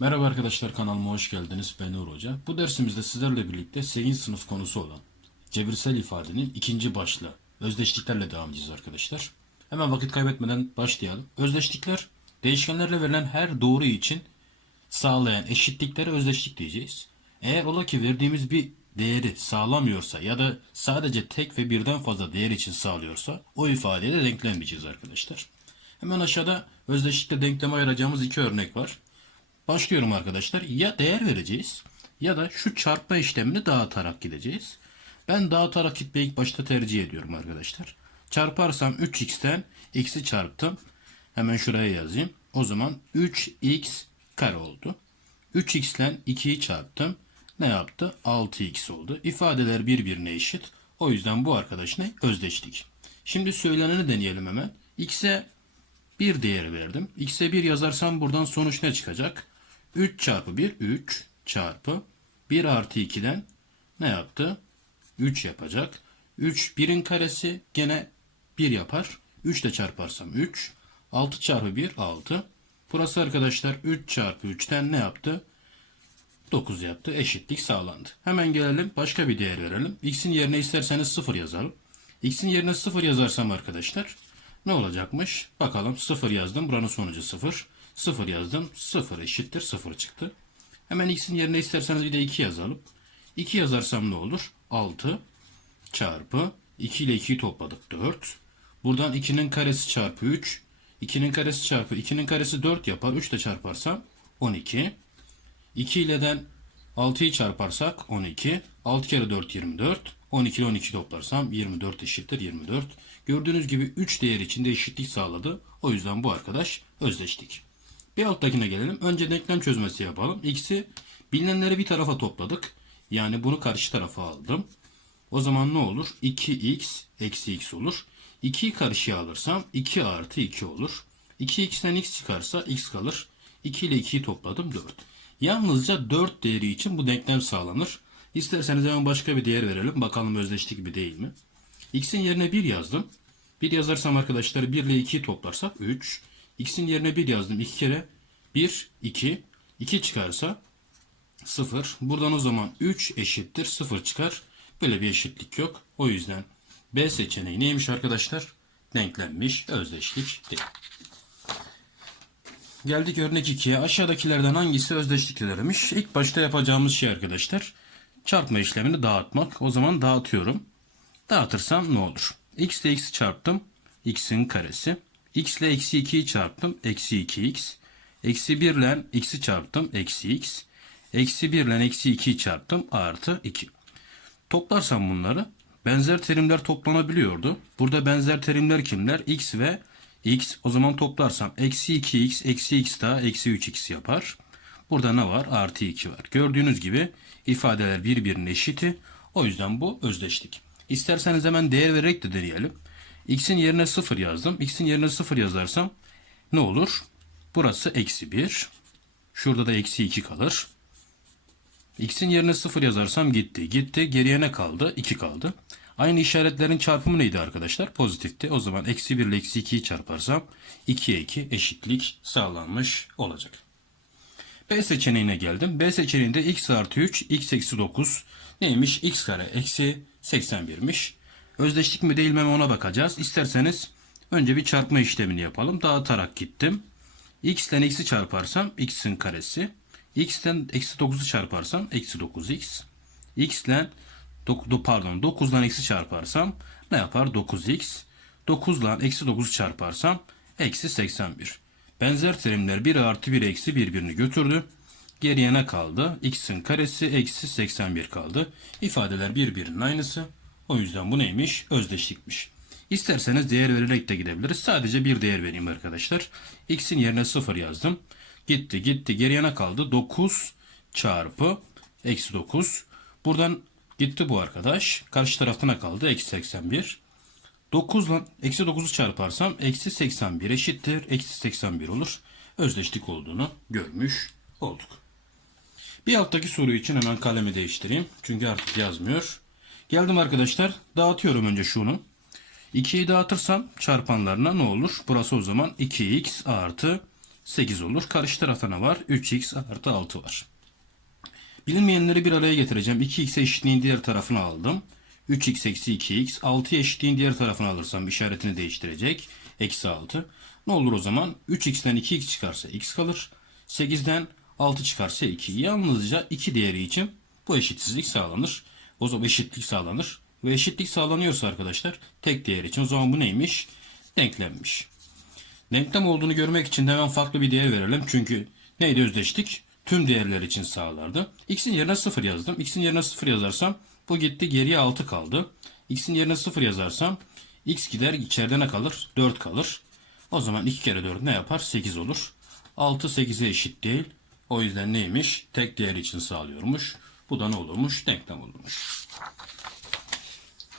Merhaba arkadaşlar kanalıma hoş geldiniz. Ben Uğur Hoca. Bu dersimizde sizlerle birlikte 8. sınıf konusu olan cebirsel ifadenin ikinci başlığı özdeşliklerle devam edeceğiz arkadaşlar. Hemen vakit kaybetmeden başlayalım. Özdeşlikler değişkenlerle verilen her doğru için sağlayan eşitliklere özdeşlik diyeceğiz. Eğer ola ki verdiğimiz bir değeri sağlamıyorsa ya da sadece tek ve birden fazla değer için sağlıyorsa o ifadeye de denklem diyeceğiz arkadaşlar. Hemen aşağıda özdeşlikle denkleme ayıracağımız iki örnek var. Başlıyorum arkadaşlar. Ya değer vereceğiz ya da şu çarpma işlemini dağıtarak gideceğiz. Ben dağıtarak gitmeyi ilk başta tercih ediyorum arkadaşlar. Çarparsam 3x'ten x'i çarptım. Hemen şuraya yazayım. O zaman 3x kare oldu. 3x ile 2'yi çarptım. Ne yaptı? 6x oldu. İfadeler birbirine eşit. O yüzden bu arkadaş ne? Özdeşlik. Şimdi söyleneni deneyelim hemen. x'e bir değer verdim. X'e 1 yazarsam buradan sonuç ne çıkacak? 3 çarpı 1 3 çarpı 1 artı 2'den ne yaptı? 3 yapacak. 3 1'in karesi gene 1 yapar. 3 ile çarparsam 3. 6 çarpı 1 6. Burası arkadaşlar 3 çarpı 3'ten ne yaptı? 9 yaptı. Eşitlik sağlandı. Hemen gelelim başka bir değer verelim. X'in yerine isterseniz 0 yazalım. X'in yerine 0 yazarsam arkadaşlar ne olacakmış? Bakalım 0 yazdım. Buranın sonucu 0. 0 yazdım. 0 eşittir 0 çıktı. Hemen x'in yerine isterseniz bir de 2 yazalım. 2 yazarsam ne olur? 6 çarpı 2 ile 2'yi topladık 4. Buradan 2'nin karesi çarpı 3. 2'nin karesi çarpı 2'nin karesi 4 yapar. 3 ile çarparsam 12. 2 ileden 6'yı çarparsak 12. 6 kere 4 24. 12 ile 12 toplarsam 24 eşittir 24. Gördüğünüz gibi 3 değer içinde eşitlik sağladı. O yüzden bu arkadaş özdeşlik. Bir alttakine gelelim. Önce denklem çözmesi yapalım. X'i bilinenleri bir tarafa topladık. Yani bunu karşı tarafa aldım. O zaman ne olur? 2x eksi x olur. 2'yi karşıya alırsam 2 artı 2 olur. 2x'ten x çıkarsa x kalır. 2 ile 2'yi topladım 4. Yalnızca 4 değeri için bu denklem sağlanır. İsterseniz hemen başka bir değer verelim. Bakalım özdeşlik gibi değil mi? X'in yerine 1 yazdım. 1 yazarsam arkadaşlar 1 ile 2'yi toplarsak 3. X'in yerine 1 yazdım. 2 kere 1, 2. 2 çıkarsa 0. Buradan o zaman 3 eşittir 0 çıkar. Böyle bir eşitlik yok. O yüzden B seçeneği neymiş arkadaşlar? Denklenmiş özdeşlik değil. Geldik örnek 2'ye. Aşağıdakilerden hangisi özdeşliklermiş? İlk başta yapacağımız şey arkadaşlar. Çarpma işlemini dağıtmak. O zaman dağıtıyorum. Dağıtırsam ne olur? x ile x'i çarptım. x'in karesi. X ile eksi 2'yi çarptım. Eksi 2x. Eksi 1 ile x'i çarptım. Eksi x. Eksi 1 ile eksi 2'yi çarptım. Artı 2. Toplarsam bunları benzer terimler toplanabiliyordu. Burada benzer terimler kimler? x ve x. O zaman toplarsam eksi 2x eksi x daha eksi 3x yapar. Burada ne var? Artı 2 var. Gördüğünüz gibi ifadeler birbirine eşiti. O yüzden bu özdeşlik. İsterseniz hemen değer vererek de deneyelim. X'in yerine 0 yazdım. x'in yerine 0 yazarsam ne olur? Burası eksi 1. Şurada da eksi 2 kalır. x'in yerine 0 yazarsam gitti. Gitti. Geriye ne kaldı? 2 kaldı. Aynı işaretlerin çarpımı neydi arkadaşlar? Pozitifti. O zaman eksi 1 ile eksi 2'yi çarparsam 2'ye 2 eşitlik sağlanmış olacak. B seçeneğine geldim. B seçeneğinde x artı 3, x eksi 9 neymiş? x kare eksi 81'miş. Özdeşlik mi değil mi ona bakacağız. İsterseniz önce bir çarpma işlemini yapalım. Dağıtarak gittim. x'ten x'i çarparsam x'in karesi. x'ten eksi 9'u çarparsam eksi 9x. x'ten pardon 9'dan eksi çarparsam ne yapar? 9x. 9'dan eksi 9'u çarparsam eksi 81. Benzer terimler 1 artı 1 eksi birbirini götürdü. Geriye ne kaldı? x'in karesi eksi 81 kaldı. İfadeler birbirinin aynısı. O yüzden bu neymiş? Özdeşlikmiş. İsterseniz değer vererek de gidebiliriz. Sadece bir değer vereyim arkadaşlar. x'in yerine 0 yazdım. Gitti gitti. Geriye ne kaldı? 9 çarpı eksi 9. Buradan gitti bu arkadaş. Karşı tarafta ne kaldı? Eksi 81. 9 ile eksi 9'u çarparsam eksi 81 eşittir. Eksi 81 olur. Özdeşlik olduğunu görmüş olduk. Bir alttaki soru için hemen kalemi değiştireyim. Çünkü artık yazmıyor. Geldim arkadaşlar. Dağıtıyorum önce şunu. 2'yi dağıtırsam çarpanlarına ne olur? Burası o zaman 2x artı 8 olur. Karşı tarafta ne var? 3x artı 6 var. Bilinmeyenleri bir araya getireceğim. 2x eşitliğin diğer tarafını aldım. 3x eksi 2x. 6 eşitliğin diğer tarafını alırsam işaretini değiştirecek. Eksi 6. Ne olur o zaman? 3x'ten 2x çıkarsa x kalır. 8'den 6 çıkarsa 2. Yalnızca 2 değeri için bu eşitsizlik sağlanır. O zaman eşitlik sağlanır. Ve eşitlik sağlanıyorsa arkadaşlar tek değer için o zaman bu neymiş? Denklemmiş. Denklem olduğunu görmek için hemen farklı bir değer verelim. Çünkü neydi özdeştik? Tüm değerler için sağlardı. X'in yerine 0 yazdım. X'in yerine 0 yazarsam bu gitti geriye 6 kaldı. X'in yerine 0 yazarsam X gider içeride ne kalır? 4 kalır. O zaman 2 kere 4 ne yapar? 8 olur. 6 8'e eşit değil. O yüzden neymiş? Tek değer için sağlıyormuş. Bu da ne olurmuş? Denklem olurmuş.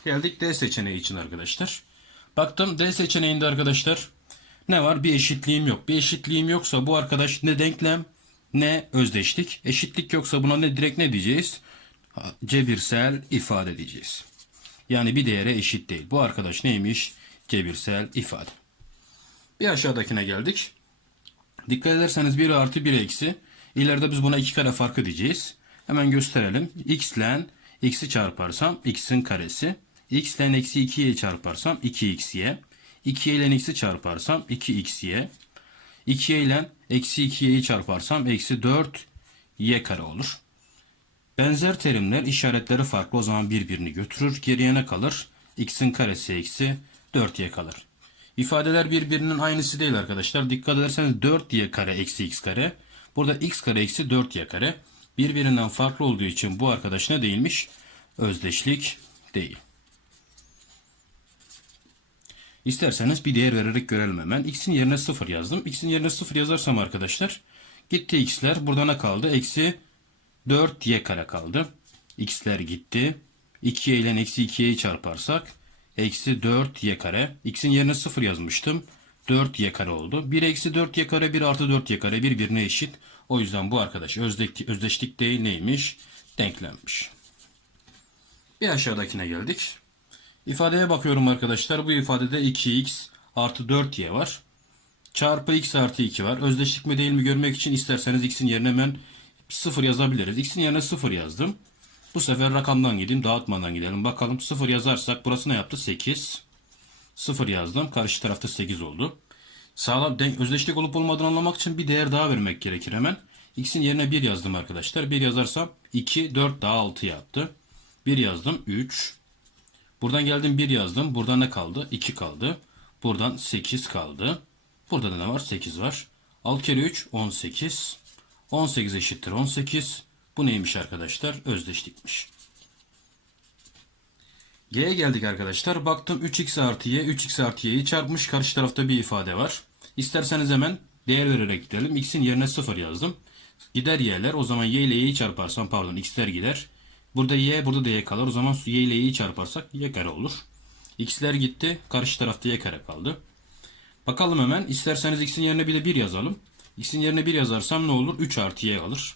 Geldik D seçeneği için arkadaşlar. Baktım D seçeneğinde arkadaşlar ne var? Bir eşitliğim yok. Bir eşitliğim yoksa bu arkadaş ne denklem ne özdeşlik. Eşitlik yoksa buna ne direkt ne diyeceğiz? Cebirsel ifade diyeceğiz. Yani bir değere eşit değil. Bu arkadaş neymiş? Cebirsel ifade. Bir aşağıdakine geldik. Dikkat ederseniz 1 artı 1 eksi. İleride biz buna 2 kare farkı diyeceğiz. Hemen gösterelim. x ile x'i çarparsam x'in karesi. x ile eksi 2'yi çarparsam 2xy. 2 ile x'i çarparsam 2xy. 2 ile eksi 2y'yi çarparsam eksi 4 y kare olur. Benzer terimler işaretleri farklı o zaman birbirini götürür. Geriye ne kalır? x'in karesi eksi 4y kalır. İfadeler birbirinin aynısı değil arkadaşlar. Dikkat ederseniz 4y kare eksi x kare. Burada x kare eksi 4y kare. Birbirinden farklı olduğu için bu arkadaş ne değilmiş? Özdeşlik değil. İsterseniz bir değer vererek görelim hemen. X'in yerine 0 yazdım. X'in yerine 0 yazarsam arkadaşlar gitti x'ler. Burada ne kaldı? Eksi 4y kare kaldı. x'ler gitti. 2y ile eksi 2y'yi çarparsak eksi 4y kare. x'in yerine 0 yazmıştım. 4y kare oldu. 1 eksi 4y kare 1 artı 4y kare birbirine eşit. O yüzden bu arkadaş özdeşlik, özdeşlik değil neymiş? Denklenmiş. Bir aşağıdakine geldik. İfadeye bakıyorum arkadaşlar. Bu ifadede 2x artı 4y var. Çarpı x artı 2 var. Özdeşlik mi değil mi görmek için isterseniz x'in yerine hemen 0 yazabiliriz. x'in yerine 0 yazdım. Bu sefer rakamdan gideyim. Dağıtmadan gidelim. Bakalım 0 yazarsak burası ne yaptı? 8. 0 yazdım. Karşı tarafta 8 oldu. Sağlam denk özdeşlik olup olmadığını anlamak için bir değer daha vermek gerekir hemen. X'in yerine 1 yazdım arkadaşlar. 1 yazarsam 2, 4 daha 6 yaptı. 1 yazdım 3. Buradan geldim 1 yazdım. Burada ne kaldı? 2 kaldı. Buradan 8 kaldı. Burada da ne var? 8 var. 6 kere 3 18. 18 eşittir 18. Bu neymiş arkadaşlar? Özdeşlikmiş. G'ye geldik arkadaşlar. Baktım 3x artı y, 3x artı y'yi çarpmış. Karşı tarafta bir ifade var. İsterseniz hemen değer vererek gidelim. x'in yerine 0 yazdım. Gider y'ler. O zaman y ile y'yi çarparsam pardon x'ler gider. Burada y, burada da y kalır. O zaman y ile y'yi çarparsak y kare olur. x'ler gitti. Karşı tarafta y kare kaldı. Bakalım hemen. İsterseniz x'in yerine bir de 1 yazalım. x'in yerine 1 yazarsam ne olur? 3 artı y alır.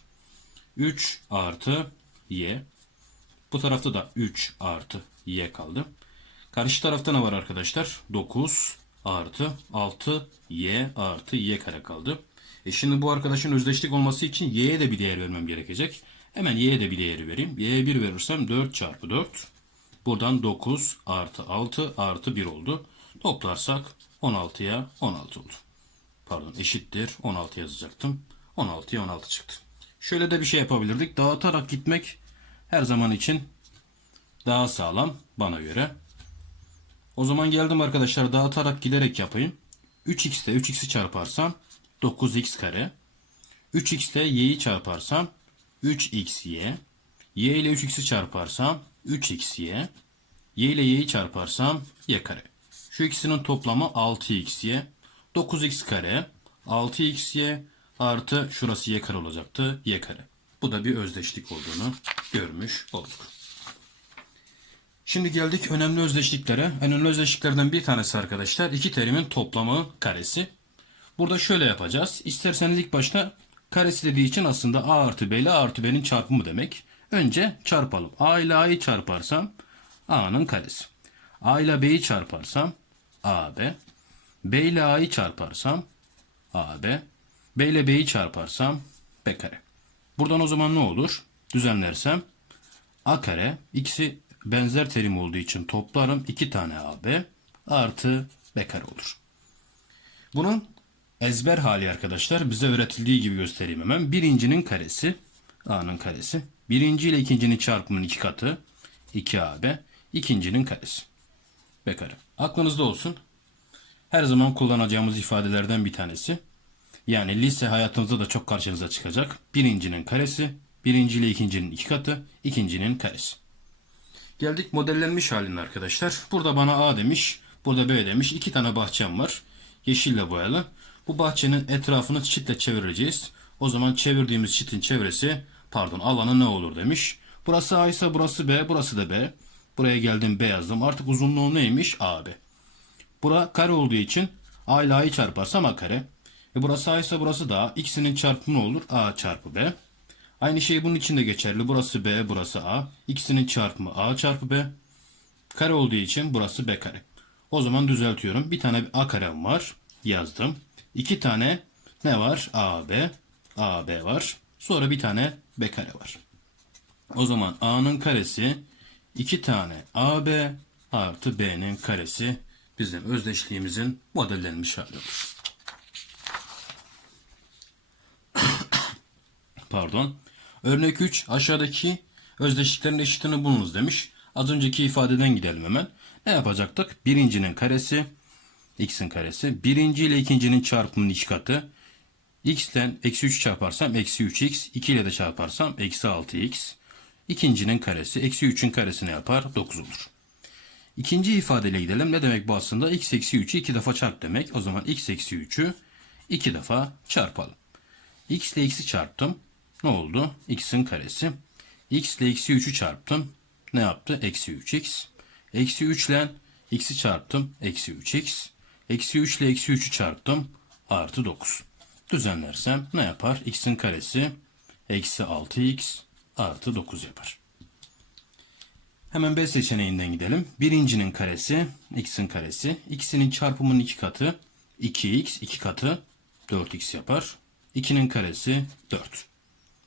3 artı y. Bu tarafta da 3 artı y kaldı. Karşı tarafta ne var arkadaşlar? 9 artı 6 y artı y kare kaldı. E şimdi bu arkadaşın özdeşlik olması için y'ye de bir değer vermem gerekecek. Hemen y'ye de bir değeri vereyim. y'ye 1 verirsem 4 çarpı 4. Buradan 9 artı 6 artı 1 oldu. Toplarsak 16'ya 16 oldu. Pardon eşittir 16 yazacaktım. 16'ya 16 çıktı. Şöyle de bir şey yapabilirdik. Dağıtarak gitmek her zaman için daha sağlam bana göre. O zaman geldim arkadaşlar dağıtarak giderek yapayım. 3x ile 3x'i çarparsam 9x kare. 3x ile y'yi çarparsam 3xy. y ile 3x'i çarparsam 3xy. y ile y'yi çarparsam y kare. Şu ikisinin toplamı 6xy. 9x kare 6xy artı şurası y kare olacaktı y kare. Bu da bir özdeşlik olduğunu görmüş olduk. Şimdi geldik önemli özdeşliklere. Önemli özdeşliklerden bir tanesi arkadaşlar iki terimin toplamı karesi. Burada şöyle yapacağız. İsterseniz ilk başta karesi dediği için aslında a artı b ile a artı b'nin çarpımı demek. Önce çarpalım. a ile a'yı çarparsam a'nın karesi. a ile b'yi çarparsam ab. b ile a'yı çarparsam ab. B ile B'yi çarparsam B kare. Buradan o zaman ne olur? Düzenlersem A kare ikisi benzer terim olduğu için toplarım 2 tane AB artı B kare olur. Bunun ezber hali arkadaşlar bize öğretildiği gibi göstereyim hemen. Birincinin karesi A'nın karesi. Birinci ile ikincinin çarpımının iki katı 2AB. ikincinin karesi. B kare. Aklınızda olsun. Her zaman kullanacağımız ifadelerden bir tanesi. Yani lise hayatınızda da çok karşınıza çıkacak. Birincinin karesi, birinci ile ikincinin iki katı, ikincinin karesi. Geldik modellenmiş haline arkadaşlar. Burada bana A demiş, burada B demiş. İki tane bahçem var. Yeşille boyalı. Bu bahçenin etrafını çitle çevireceğiz. O zaman çevirdiğimiz çitin çevresi, pardon alanı ne olur demiş. Burası A ise burası B, burası da B. Buraya geldim B yazdım. Artık uzunluğu neymiş? AB. Bura kare olduğu için A ile A'yı çarparsam A kare. Ve burası A ise burası da A. İkisinin çarpımı olur? A çarpı B. Aynı şey bunun için de geçerli. Burası B, burası A. İkisinin çarpımı A çarpı B. Kare olduğu için burası B kare. O zaman düzeltiyorum. Bir tane A karem var. Yazdım. İki tane ne var? AB. AB var. Sonra bir tane B kare var. O zaman A'nın karesi 2 tane AB artı B'nin karesi bizim özdeşliğimizin modellenmiş hali olur. Pardon. Örnek 3 aşağıdaki özdeşliklerin eşitini bulunuz demiş. Az önceki ifadeden gidelim hemen. Ne yapacaktık? Birincinin karesi x'in karesi. Birinci ile ikincinin çarpımının iki katı. x'ten eksi 3 çarparsam eksi 3x. 2 ile de çarparsam eksi 6x. İkincinin karesi eksi 3'ün karesi ne yapar? 9 olur. İkinci ifadeyle gidelim. Ne demek bu aslında? x eksi 3'ü 2 defa çarp demek. O zaman x eksi 3'ü 2 defa çarpalım. x ile x'i çarptım. Ne oldu? x'in karesi. x ile eksi 3'ü çarptım. Ne yaptı? Eksi 3x. Eksi 3 ile x'i çarptım. Eksi 3x. Eksi 3 ile eksi 3'ü çarptım. Artı 9. Düzenlersem ne yapar? x'in karesi eksi 6x artı 9 yapar. Hemen B seçeneğinden gidelim. Birincinin karesi, x'in karesi. x'inin çarpımının iki katı, 2x, 2 katı 4x yapar. 2'nin karesi 4.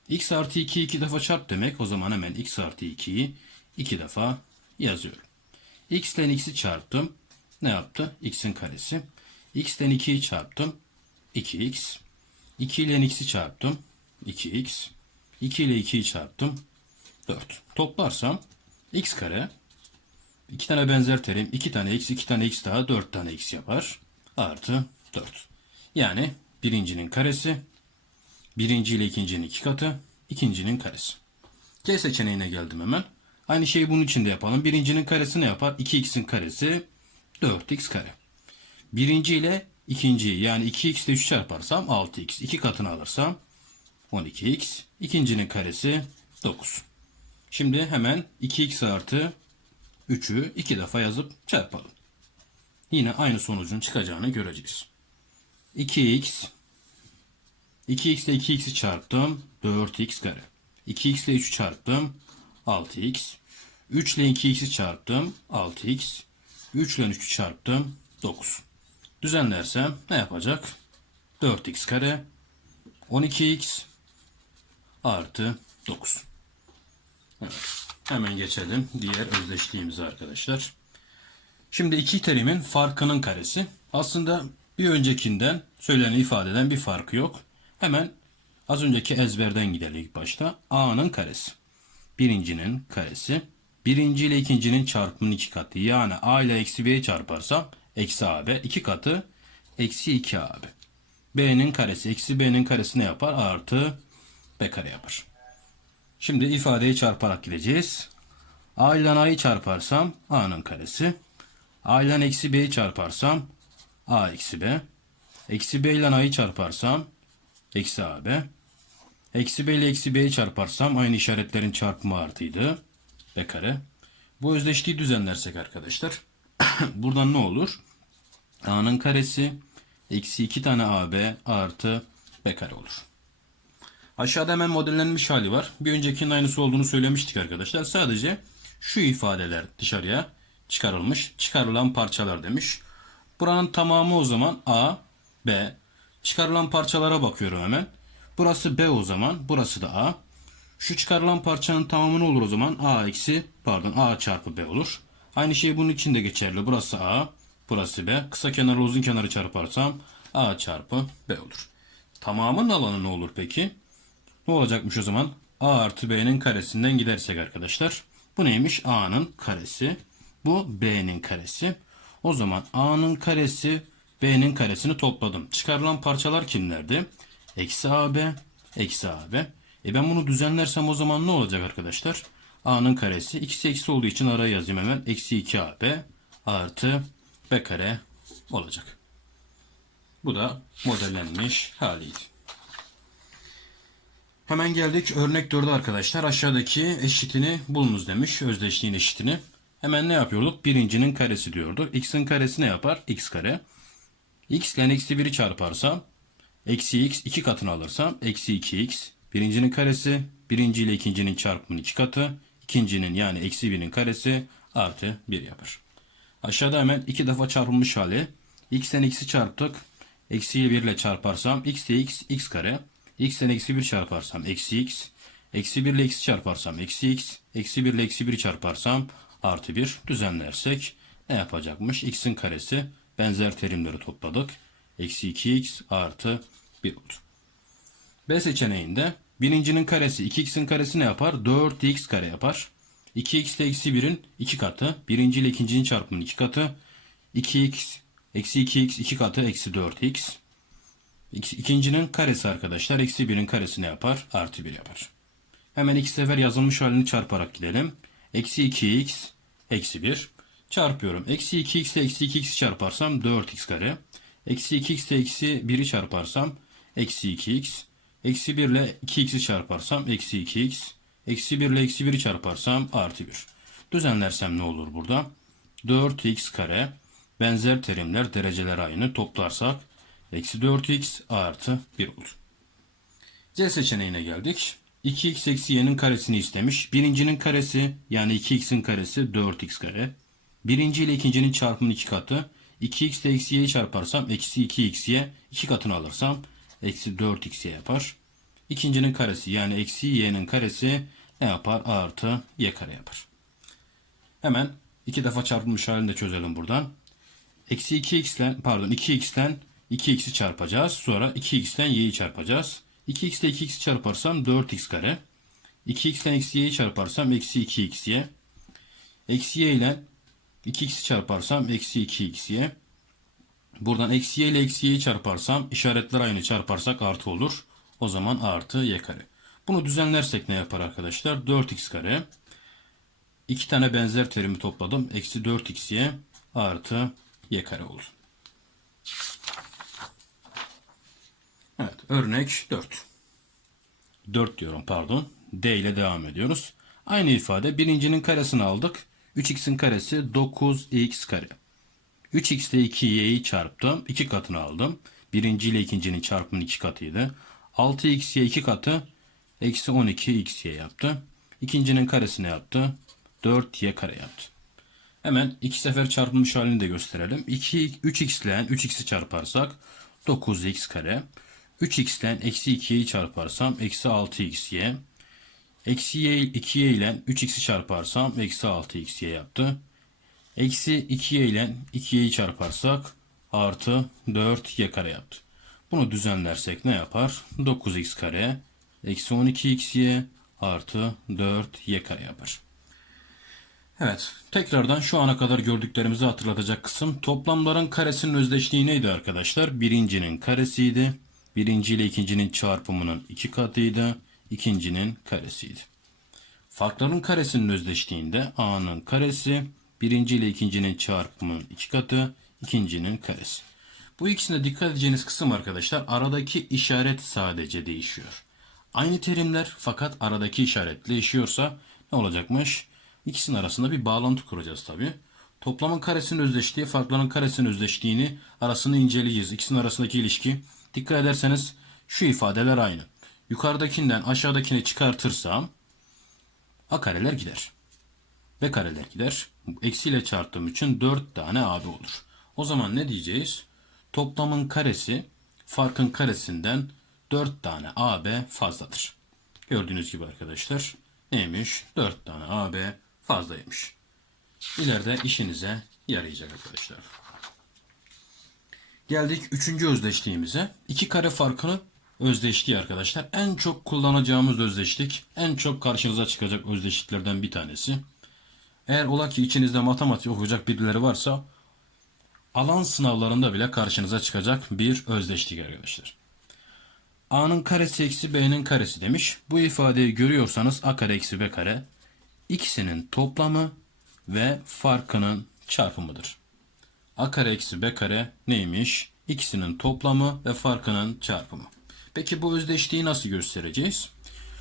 x artı 2 iki defa çarp demek. O zaman hemen x artı 2'yi 2 defa yazıyorum. x'ten x'i çarptım. Ne yaptı? x'in karesi. x'ten 2'yi çarptım. 2x. 2 ile x'i çarptım. 2x. 2 ile 2'yi çarptım. 4. Toplarsam x kare 2 tane benzer terim 2 tane x 2 tane x daha 4 tane x yapar. Artı 4. Yani birincinin karesi birinci ile ikincinin iki katı ikincinin karesi. C seçeneğine geldim hemen. Aynı şeyi bunun için de yapalım. Birincinin karesi ne yapar? 2x'in karesi 4x kare. Birinci ile ikinciyi yani 2x ile 3 çarparsam 6x. 2 katını alırsam 12x. İkincinin karesi 9. Şimdi hemen 2x artı 3'ü 2 defa yazıp çarpalım. Yine aynı sonucun çıkacağını göreceğiz. 2x 2x ile 2x'i çarptım 4x kare. 2x ile 3'ü çarptım 6x. 3 ile 2x'i çarptım 6x. 3 ile 3'ü çarptım 9. Düzenlersem ne yapacak? 4x kare 12x artı 9. Evet. Hemen geçelim diğer özdeşliğimize arkadaşlar. Şimdi iki terimin farkının karesi. Aslında bir öncekinden söylenen ifadeden bir farkı yok. Hemen az önceki ezberden gidelim başta. A'nın karesi. Birincinin karesi. Birinci ile ikincinin çarpımının iki katı. Yani A ile eksi B'yi çarparsam eksi AB. iki katı eksi 2 AB. B'nin karesi eksi B'nin karesi ne yapar? Artı B kare yapar. Şimdi ifadeyi çarparak gideceğiz. A ile A'yı çarparsam A'nın karesi. A ile eksi B'yi çarparsam A eksi B. Eksi B ile A'yı çarparsam eksi AB. Eksi B ile eksi B'yi çarparsam aynı işaretlerin çarpımı artıydı. B kare. Bu özdeşliği düzenlersek arkadaşlar. buradan ne olur? A'nın karesi eksi 2 tane AB artı B kare olur. Aşağıda hemen modellenmiş hali var. Bir öncekinin aynısı olduğunu söylemiştik arkadaşlar. Sadece şu ifadeler dışarıya çıkarılmış. Çıkarılan parçalar demiş. Buranın tamamı o zaman A, B, Çıkarılan parçalara bakıyorum hemen. Burası B o zaman. Burası da A. Şu çıkarılan parçanın tamamı ne olur o zaman? A eksi pardon A çarpı B olur. Aynı şey bunun için de geçerli. Burası A. Burası B. Kısa kenarla uzun kenarı çarparsam A çarpı B olur. Tamamının alanı ne olur peki? Ne olacakmış o zaman? A artı B'nin karesinden gidersek arkadaşlar. Bu neymiş? A'nın karesi. Bu B'nin karesi. O zaman A'nın karesi B'nin karesini topladım. Çıkarılan parçalar kimlerdi? Eksi AB, eksi AB. E ben bunu düzenlersem o zaman ne olacak arkadaşlar? A'nın karesi. İkisi eksi olduğu için araya yazayım hemen. Eksi 2AB artı B kare olacak. Bu da modellenmiş haliydi. Hemen geldik örnek 4'e arkadaşlar. Aşağıdaki eşitini bulunuz demiş. Özdeşliğin eşitini. Hemen ne yapıyorduk? Birincinin karesi diyorduk. X'in karesi ne yapar? X kare. X ile eksi 1'i çarparsam eksi x 2 katını alırsam eksi 2x. Birincinin karesi birinci ile ikincinin çarpımının 2 katı. ikincinin yani eksi 1'in karesi artı 1 yapar. Aşağıda hemen iki defa çarpılmış hali. x'ten x'i çarptık. Eksiyi 1 ile çarparsam x de x, x kare. x'ten eksi 1 çarparsam eksi x. Eksi 1 ile eksi çarparsam eksi x. Eksi 1 ile eksi 1 çarparsam artı 1 düzenlersek ne yapacakmış? x'in karesi benzer terimleri topladık. Eksi 2x artı 1 oldu. B seçeneğinde birincinin karesi 2x'in karesi ne yapar? 4x kare yapar. 2x ile eksi 1'in 2 katı. Birinci ile ikincinin çarpımının 2 katı. 2x eksi 2x 2 katı eksi 4x. İki- İkincinin karesi arkadaşlar. Eksi 1'in karesi ne yapar? Artı 1 yapar. Hemen iki sefer yazılmış halini çarparak gidelim. Eksi 2x eksi 1 çarpıyorum. Eksi 2x ile eksi 2x çarparsam 4x kare. Eksi 2x ile eksi 1'i çarparsam eksi 2x. Eksi 1 ile 2x'i çarparsam eksi 2x. Eksi 1 ile eksi 1'i çarparsam artı 1. Düzenlersem ne olur burada? 4x kare. Benzer terimler dereceler aynı toplarsak eksi 4x artı 1 olur. C seçeneğine geldik. 2x eksi y'nin karesini istemiş. Birincinin karesi yani 2x'in karesi 4x kare. Birinci ile ikincinin çarpımının 2 katı. 2x ile eksi y'yi çarparsam eksi 2xy 2 katını alırsam eksi 4xy yapar. İkincinin karesi yani eksi y'nin karesi ne yapar? Artı y kare yapar. Hemen iki defa çarpılmış halinde çözelim buradan. Eksi 2x'ten pardon 2x'ten 2x'i çarpacağız. Sonra 2x'ten y'yi çarpacağız. 2x ile 2x'i çarparsam 4x kare. 2x'ten eksi y'yi çarparsam eksi 2xy. Eksi y ile 2x'i çarparsam eksi 2xy. Buradan eksi y ile eksi y'yi çarparsam işaretler aynı çarparsak artı olur. O zaman artı y kare. Bunu düzenlersek ne yapar arkadaşlar? 4x kare. İki tane benzer terimi topladım. Eksi 4xy artı y kare olur. Evet örnek 4. 4 diyorum pardon. D ile devam ediyoruz. Aynı ifade birincinin karesini aldık. 3x'in karesi 9x kare. 3x ile 2y'yi çarptım. 2 katını aldım. Birinci ile ikincinin çarpımının 2 katıydı. 6x'ye 2 katı eksi 12xy yaptı. İkincinin karesini yaptı. 4y kare yaptı. Hemen iki sefer çarpılmış halini de gösterelim. 2, 3x ile 3x'i çarparsak 9x kare. 3x'ten eksi 2y'yi çarparsam eksi 6xy. Eksi y, 2y ile 3x'i çarparsam eksi 6xy yaptı. Eksi 2y ile 2y'yi çarparsak artı 4y kare yaptı. Bunu düzenlersek ne yapar? 9x kare eksi 12xy artı 4y kare yapar. Evet, tekrardan şu ana kadar gördüklerimizi hatırlatacak kısım toplamların karesinin özdeşliği neydi arkadaşlar? Birincinin karesiydi. Birinci ile ikincinin çarpımının iki katıydı. İkincinin karesiydi. Farkların karesinin özdeşliğinde a'nın karesi birinci ile ikincinin çarpımının iki katı, ikincinin karesi. Bu ikisine dikkat edeceğiniz kısım arkadaşlar aradaki işaret sadece değişiyor. Aynı terimler fakat aradaki işaret değişiyorsa ne olacakmış? İkisinin arasında bir bağlantı kuracağız tabi. Toplamın karesinin özdeşliği, farkların karesinin özdeşliğini arasını inceleyeceğiz. İkisinin arasındaki ilişki. Dikkat ederseniz şu ifadeler aynı. Yukarıdakinden aşağıdakini çıkartırsam a kareler gider. B kareler gider. Eksiyle çarptığım için 4 tane AB olur. O zaman ne diyeceğiz? Toplamın karesi farkın karesinden 4 tane AB fazladır. Gördüğünüz gibi arkadaşlar neymiş? 4 tane AB fazlaymış. İleride işinize yarayacak arkadaşlar. Geldik üçüncü özdeşliğimize. İki kare farkını özdeşliği arkadaşlar. En çok kullanacağımız özdeşlik, en çok karşınıza çıkacak özdeşliklerden bir tanesi. Eğer ola ki içinizde matematik okuyacak birileri varsa alan sınavlarında bile karşınıza çıkacak bir özdeşlik arkadaşlar. A'nın karesi eksi B'nin karesi demiş. Bu ifadeyi görüyorsanız A kare eksi B kare ikisinin toplamı ve farkının çarpımıdır. A kare eksi B kare neymiş? İkisinin toplamı ve farkının çarpımı. Peki bu özdeşliği nasıl göstereceğiz?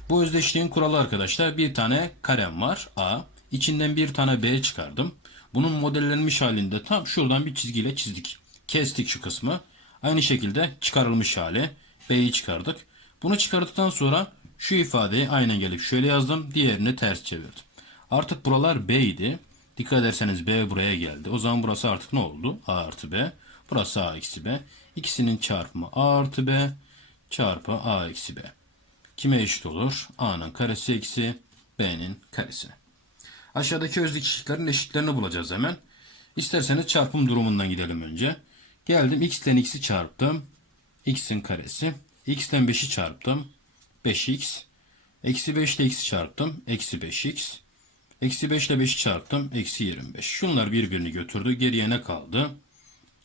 Bu özdeşliğin kuralı arkadaşlar bir tane karem var A. İçinden bir tane B çıkardım. Bunun modellenmiş halinde tam şuradan bir çizgiyle çizdik. Kestik şu kısmı. Aynı şekilde çıkarılmış hali B'yi çıkardık. Bunu çıkardıktan sonra şu ifadeyi aynen gelip şöyle yazdım. Diğerini ters çevirdim. Artık buralar B idi. Dikkat ederseniz B buraya geldi. O zaman burası artık ne oldu? A artı B. Burası A eksi B. İkisinin çarpımı A artı B çarpı A eksi B. Kime eşit olur? A'nın karesi eksi B'nin karesine. Aşağıdaki özdeşliklerin eşitlerini bulacağız hemen. İsterseniz çarpım durumundan gidelim önce. Geldim x'ten x'i çarptım. x'in karesi. x'ten 5'i çarptım. 5x. Eksi 5 ile x'i çarptım. Eksi 5x. Eksi 5 ile 5'i çarptım. Eksi 25. Şunlar birbirini götürdü. Geriye ne kaldı?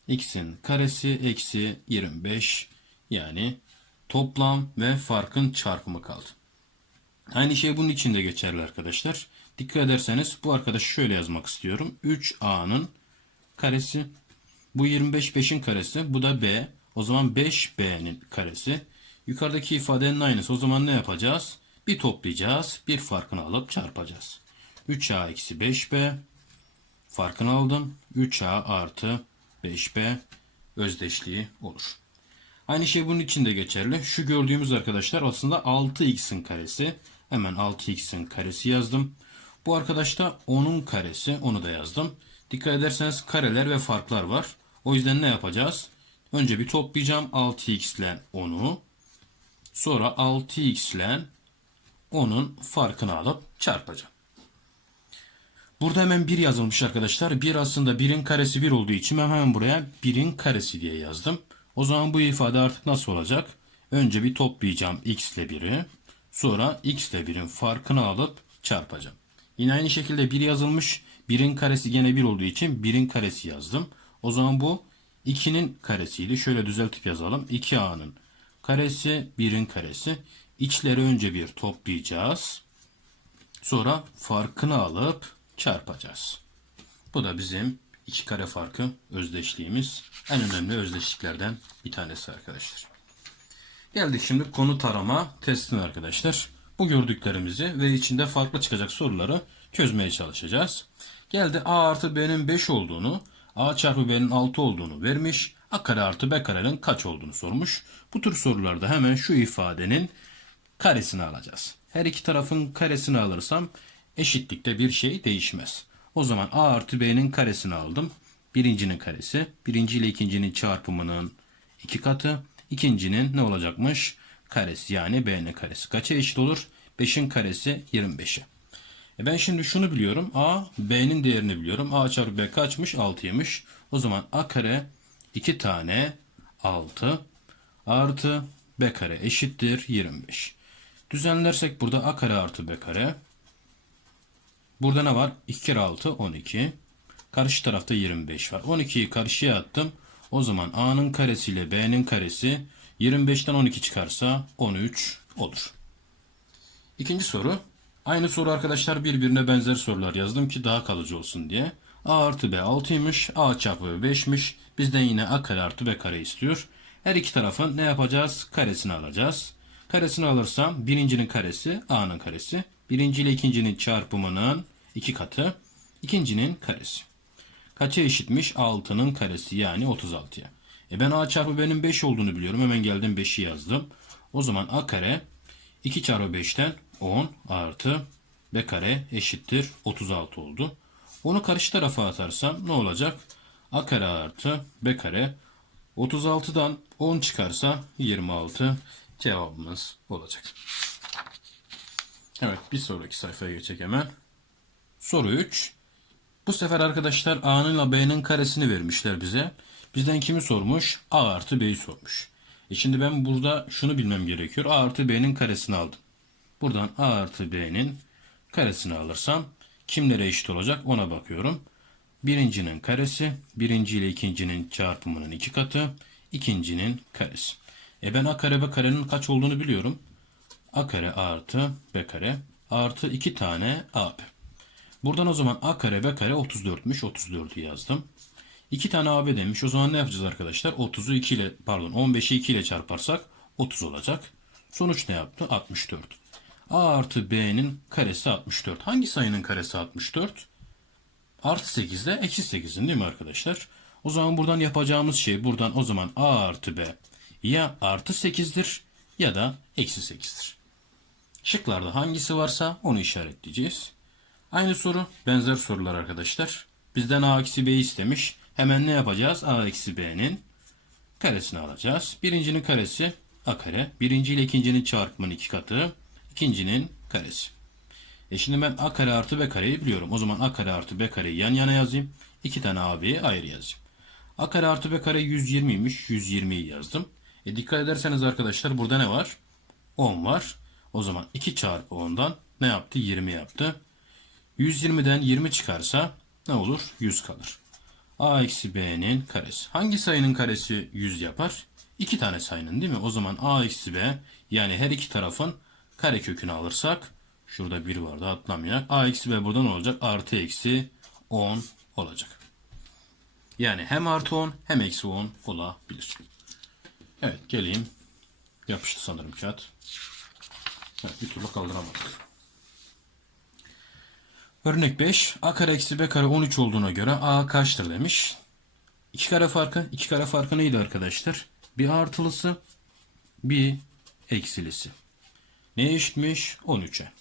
x'in karesi eksi 25. Yani toplam ve farkın çarpımı kaldı. Aynı şey bunun için de geçerli arkadaşlar. Dikkat ederseniz bu arkadaşı şöyle yazmak istiyorum. 3a'nın karesi. Bu 25 5'in karesi. Bu da b. O zaman 5b'nin karesi. Yukarıdaki ifadenin aynısı. O zaman ne yapacağız? Bir toplayacağız. Bir farkını alıp çarpacağız. 3a eksi 5b. Farkını aldım. 3a artı 5b özdeşliği olur. Aynı şey bunun için de geçerli. Şu gördüğümüz arkadaşlar aslında 6x'in karesi. Hemen 6x'in karesi yazdım. Bu arkadaşta 10'un karesi. Onu da yazdım. Dikkat ederseniz kareler ve farklar var. O yüzden ne yapacağız? Önce bir toplayacağım 6x ile 10'u. Sonra 6x ile 10'un farkını alıp çarpacağım. Burada hemen 1 yazılmış arkadaşlar. 1 aslında 1'in karesi 1 olduğu için hemen buraya 1'in karesi diye yazdım. O zaman bu ifade artık nasıl olacak? Önce bir toplayacağım x ile 1'i. Sonra x ile 1'in farkını alıp çarpacağım. Yine aynı şekilde 1 yazılmış. 1'in karesi gene 1 olduğu için 1'in karesi yazdım. O zaman bu 2'nin karesiydi. Şöyle düzeltip yazalım. 2a'nın karesi 1'in karesi. İçleri önce bir toplayacağız. Sonra farkını alıp çarpacağız. Bu da bizim iki kare farkı özdeşliğimiz. En önemli özdeşliklerden bir tanesi arkadaşlar. Geldik şimdi konu tarama testine arkadaşlar. Bu gördüklerimizi ve içinde farklı çıkacak soruları çözmeye çalışacağız. Geldi a artı b'nin 5 olduğunu, a çarpı b'nin 6 olduğunu vermiş. a kare artı b karenin kaç olduğunu sormuş. Bu tür sorularda hemen şu ifadenin karesini alacağız. Her iki tarafın karesini alırsam eşitlikte bir şey değişmez. O zaman a artı b'nin karesini aldım. Birincinin karesi. Birinci ile ikincinin çarpımının iki katı. İkincinin ne olacakmış? Karesi yani b'nin karesi. Kaça eşit olur? 5'in karesi 25'e. E ben şimdi şunu biliyorum. a b'nin değerini biliyorum. a çarpı b kaçmış? 6'ymış. O zaman a kare 2 tane 6 artı b kare eşittir 25. Düzenlersek burada a kare artı b kare Burada ne var? 2 kere 6 12. Karşı tarafta 25 var. 12'yi karşıya attım. O zaman A'nın karesi ile B'nin karesi 25'ten 12 çıkarsa 13 olur. İkinci soru. Aynı soru arkadaşlar birbirine benzer sorular yazdım ki daha kalıcı olsun diye. A artı B 6'ymış. A çarpı B 5'miş. Bizden yine A kare artı B kare istiyor. Her iki tarafın ne yapacağız? Karesini alacağız. Karesini alırsam birincinin karesi A'nın karesi. Birinci ile ikincinin çarpımının iki katı. ikincinin karesi. Kaça eşitmiş? 6'nın karesi yani 36'ya. E ben A çarpı B'nin 5 olduğunu biliyorum. Hemen geldim 5'i yazdım. O zaman A kare 2 çarpı 5'ten 10 artı B kare eşittir 36 oldu. Onu karşı tarafa atarsam ne olacak? A kare artı B kare 36'dan 10 çıkarsa 26 cevabımız olacak. Evet bir sonraki sayfaya geçecek hemen. Soru 3. Bu sefer arkadaşlar A'nın ile B'nin karesini vermişler bize. Bizden kimi sormuş? A artı B'yi sormuş. E şimdi ben burada şunu bilmem gerekiyor. A artı B'nin karesini aldım. Buradan A artı B'nin karesini alırsam kimlere eşit olacak ona bakıyorum. Birincinin karesi, birinci ile ikincinin çarpımının iki katı, ikincinin karesi. E ben A kare B karenin kaç olduğunu biliyorum. A kare artı B kare artı 2 tane AB. Buradan o zaman A kare B kare 34'müş. 34'ü yazdım. 2 tane AB demiş. O zaman ne yapacağız arkadaşlar? 30'u 2 ile pardon 15'i 2 ile çarparsak 30 olacak. Sonuç ne yaptı? 64. A artı B'nin karesi 64. Hangi sayının karesi 64? Artı 8 ile eksi 8'in değil mi arkadaşlar? O zaman buradan yapacağımız şey buradan o zaman A artı B ya artı 8'dir ya da eksi 8'dir. Şıklarda hangisi varsa onu işaretleyeceğiz. Aynı soru benzer sorular arkadaşlar. Bizden a eksi b istemiş. Hemen ne yapacağız? a eksi b'nin karesini alacağız. Birincinin karesi a kare. Birinci ile ikincinin çarpımının iki katı. ikincinin karesi. E şimdi ben a kare artı b kareyi biliyorum. O zaman a kare artı b kareyi yan yana yazayım. İki tane a'b'yi ayrı yazayım. a kare artı b kare 120'ymiş. 120'yi yazdım. E dikkat ederseniz arkadaşlar burada ne var? 10 var. O zaman 2 çarpı 10'dan ne yaptı? 20 yaptı. 120'den 20 çıkarsa ne olur? 100 kalır. A eksi B'nin karesi. Hangi sayının karesi 100 yapar? İki tane sayının değil mi? O zaman A eksi B yani her iki tarafın kare kökünü alırsak şurada 1 vardı atlamayak. A eksi B buradan olacak? Artı eksi 10 olacak. Yani hem artı 10 hem eksi 10 olabilir. Evet geleyim. Yapıştı sanırım kağıt. Evet, bir türlü kaldıramadık. Örnek 5. A kare eksi B kare 13 olduğuna göre A kaçtır demiş. 2 kare farkı. 2 kare farkı neydi arkadaşlar? Bir artılısı bir eksilisi. Neye eşitmiş? 13'e.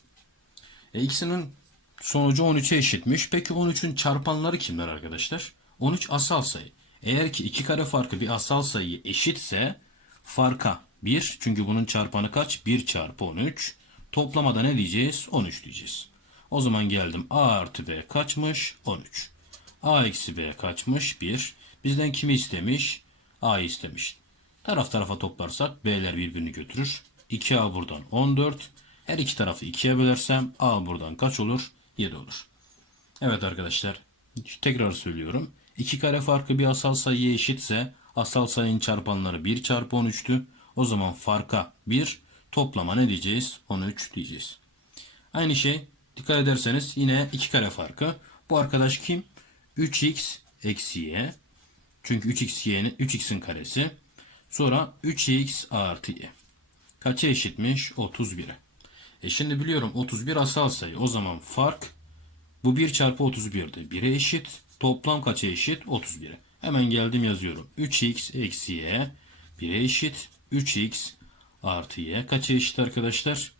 E ikisinin sonucu 13'e eşitmiş. Peki 13'ün çarpanları kimler arkadaşlar? 13 asal sayı. Eğer ki 2 kare farkı bir asal sayı eşitse farka 1. Çünkü bunun çarpanı kaç? 1 çarpı 13. Toplamada ne diyeceğiz? 13 diyeceğiz. O zaman geldim. A artı B kaçmış? 13. A eksi B kaçmış? 1. Bizden kimi istemiş? A'yı istemiş. Taraf tarafa toplarsak B'ler birbirini götürür. 2A buradan 14. Her iki tarafı 2'ye bölersem A buradan kaç olur? 7 olur. Evet arkadaşlar. Tekrar söylüyorum. 2 kare farkı bir asal sayıya eşitse asal sayının çarpanları 1 çarpı 13'tü. O zaman farka 1 toplama ne diyeceğiz? 13 diyeceğiz. Aynı şey dikkat ederseniz yine 2 kare farkı. Bu arkadaş kim? 3x eksi y. Çünkü 3x y'nin 3x'in karesi. Sonra 3x artı y. Kaça eşitmiş? 31'e. E şimdi biliyorum 31 asal sayı. O zaman fark bu 1 çarpı 31'de 1'e eşit. Toplam kaça eşit? 31'e. Hemen geldim yazıyorum. 3x eksi y 1'e eşit. 3x artı y kaça eşit arkadaşlar?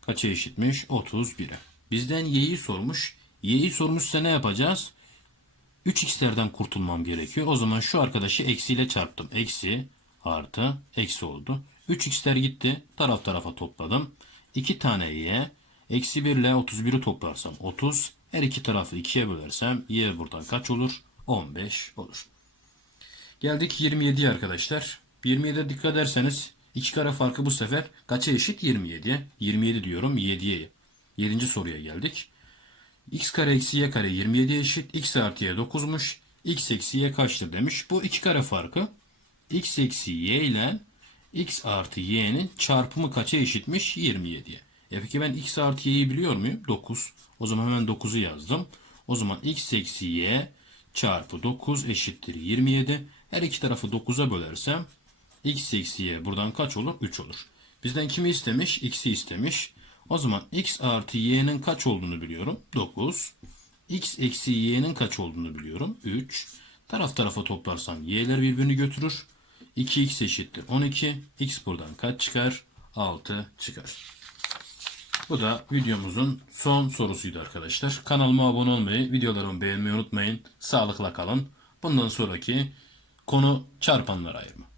Kaça eşitmiş? 31'e. Bizden y'yi sormuş. Y'yi sormuşsa ne yapacağız? 3x'lerden kurtulmam gerekiyor. O zaman şu arkadaşı eksiyle çarptım. Eksi artı eksi oldu. 3x'ler gitti. Taraf tarafa topladım. 2 tane y. Eksi 1 ile 31'i toplarsam 30. Her iki tarafı 2'ye bölersem y buradan kaç olur? 15 olur. Geldik 27'ye arkadaşlar. 27'ye dikkat ederseniz 2 kare farkı bu sefer kaça eşit? 27'ye. 27 diyorum 7'ye. 7. soruya geldik. x kare eksi y kare 27'ye eşit. x artı y 9'muş. x eksi y kaçtır demiş. Bu 2 kare farkı x eksi y ile x artı y'nin çarpımı kaça eşitmiş? 27'ye. E peki ben x artı y'yi biliyor muyum? 9. O zaman hemen 9'u yazdım. O zaman x eksi y çarpı 9 eşittir 27. Her iki tarafı 9'a bölersem x eksi y buradan kaç olur? 3 olur. Bizden kimi istemiş? x'i istemiş. O zaman x artı y'nin kaç olduğunu biliyorum. 9. x eksi y'nin kaç olduğunu biliyorum. 3. Taraf tarafa toplarsam y'ler birbirini götürür. 2x eşittir 12. x buradan kaç çıkar? 6 çıkar. Bu da videomuzun son sorusuydu arkadaşlar. Kanalıma abone olmayı, videolarımı beğenmeyi unutmayın. Sağlıkla kalın. Bundan sonraki Konu çarpanlara ayırma.